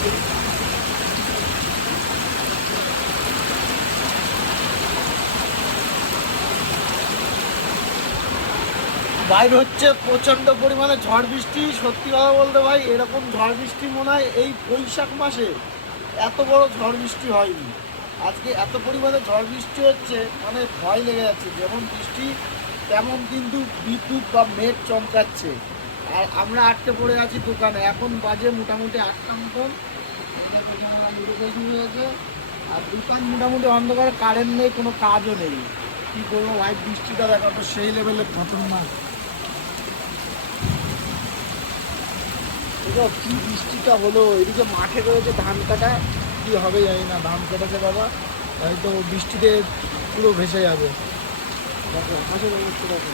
বাইরে হচ্ছে প্রচণ্ড পরিমাণে ঝড় বৃষ্টি। সত্যি কথা বলতে ভাই, এরকম ঝড় বৃষ্টি মনে হয় এই বৈশাখ মাসে এত বড় ঝড় বৃষ্টি হয়নি। আজকে এত পরিমাণে ঝড় বৃষ্টি হচ্ছে, মানে ভয় লেগে যাচ্ছে। যেমন বৃষ্টি তেমন কিন্তু বিদ্যুৎ বা মেঘ চমকাচ্ছে। আর আমরা আটকে পড়ে আছি দোকানে। এখন বাজে মোটামুটি 8টা মতন, হয়েছে। আর দোকান মোটামুটি অন্ধকার, কারেন্ট নেই, কোনো কাজও নেই। কী করবো ভাই, বৃষ্টিটা দেখাতো সেই লেভেলে খতরনাক। কি বৃষ্টিটা হলো। এদিকে মাঠে রয়েছে ধান কাটা, কি হবে জানি না। ধান কেটেছে বাবা, হয়তো বৃষ্টিতে পুরো ভেসে যাবে। দেখো আকাশের অবস্থা দেখো।